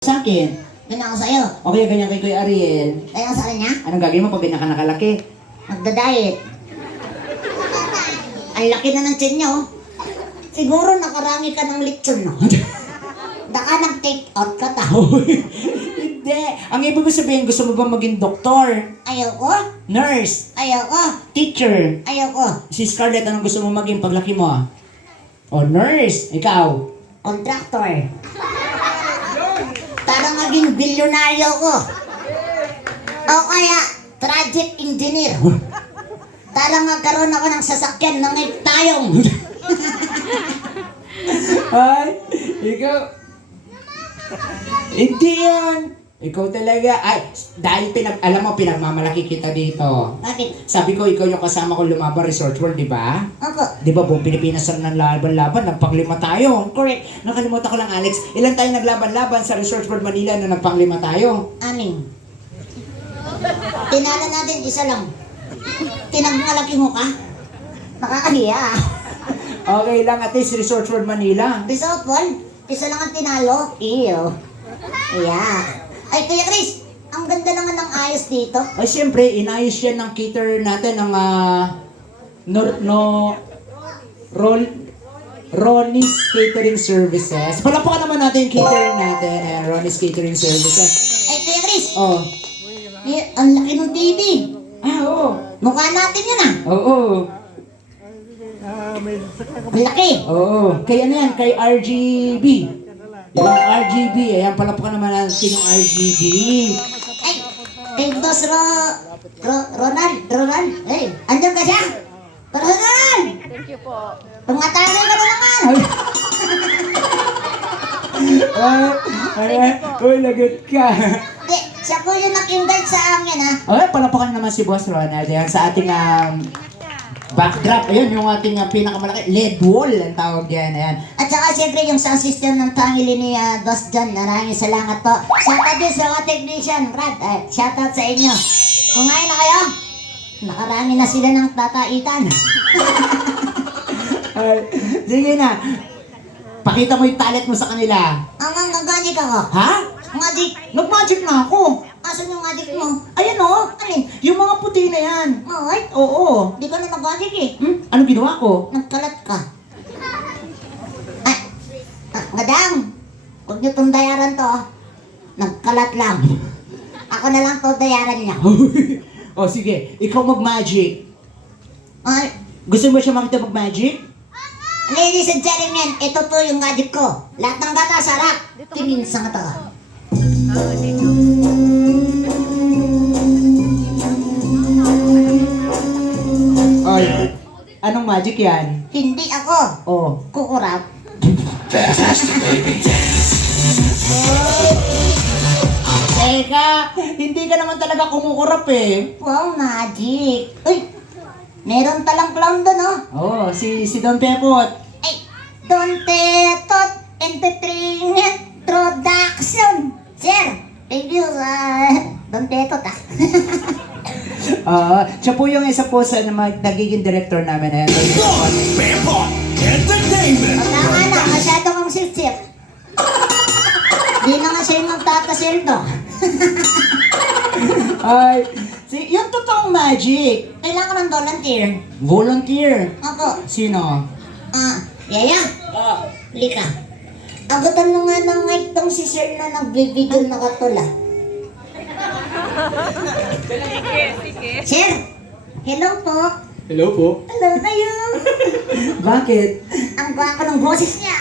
Sa akin. Ganyan ako sa'yo. Okay, ganyan kay Kuya Ariel. Ganyan sa kanya. Anong gagawin mo pag ganyan ka nakalaki? Magda-diet. Ang laki na ng tiyan niya, oh. Siguro nakarami ka ng lechon, no? Baka nag-take out ka tao. Hindi. Ang ibig ko sabihin, gusto mo ba maging doktor? Ayoko. Nurse? Ayoko. Teacher? Ayoko. Si Scarlett, anong gusto mo maging paglaki mo? O nurse? Ikaw? Contractor. Para maging bilyonaryo ko. O kaya, project engineer. Para magkaroon ako ng sasakyan ng tayong. Ay, ikaw. Hindi yan. Ikaw talaga. Ay, dahil alam mo, pinagmamalaki kita dito. Bakit? Sabi ko, ikaw yung kasama ko lumaban Resort World, di ba? Ako. Di ba buong Pilipinas ang naglaban-laban, nagpanglima tayo. Correct. Nakalimutan ko lang, Alex. Ilan tayo naglaban-laban sa Resort World Manila na nagpanglima tayo? 6. Tinala natin isa lang. Tinagmalaki mo ka? Nakakahiya. Okay lang, at least Resort World Manila. Result World, isa lang ang tinalo. Ew. Yeah. Ay, Kuya Chris, ang ganda naman ng ayos dito. Ay, siyempre, inayos yan ng caterer natin ng Ronnie's Catering Services. Palapakan naman natin yung catering natin. Ayan, Ronnie's Catering Services. Ay, Kuya Chris, Oh. ang laki ng TV. Ah, oo. Mukha natin yun ah. Oo. Ang laki. Oo. Kay ano yan? Kay RGB. Yung RGB. Ayan, palapakan naman natin yung RGB. Ay, kay Boss Ronald. Ay, andyan ka siya? Ronald! Thank you po. Tumatalo ka na naman. Uy, lagot ka. Di, siya po yung nag-invite sa amin ha. Okay, palapakan naman si Boss Ronald. Ayan, sa ating backdrop. Ayun, yung ating pinakamalaki LED wall ang tawag diyan. Ayan. At saka siyempre yung sound system ng family ni Boss John. Maraming salamat po. Shoutout din sa mga technician, Brad. Shoutout sa inyo. Kumain na kayo? Nakarami na sila ng tataitan. Ay, sige na. Pakita mo yung talent mo sa kanila. Ang nag-magic ako. Ha? Magic. Nag-magic na ako. Asan yung magic mo? Ayan o. Alin? Yung mga puti na yan. Ay, Oo. di ka na nag-magic eh. Anong ginawa ko? Nagkalat ka. Ay, madam. Huwag niyo itong dayaran to. Nagkalat lang. Ako na lang to dayaran niya. O sige, ikaw mag-magic. Ay, Gusto mo siya makita mag-magic? ladies and gentlemen, ito po yung magic ko. Lahat ng gata sarap. Tingin sa mata. Ay, anong magic yan? Hindi ako. Oh. Kukurap. Teka, hindi ka naman talaga kumukurap eh. Wow, magic. Uy, meron talang clown doon, oh. Oh, si Don Pepot. Ay, don't tot entering introduction. Sir, thank you sa Don Tetot, ah. Siya po yung isa po sa nagiging director namin. Ayan, Pepot Entertainment! Tama na, masyado kang sip-sip. Di na nga siya yung magtatasildo. Ay, yung totoong magic. Kailangan ng volunteer. Volunteer. Ako, Sino? Yaya, lika. Agutan mo nga ng mic tong si Sir na nagbibideo na katula. Sir, hello po. Hello po. Hello kayo. Bakit? Ang gwako ng boses niya.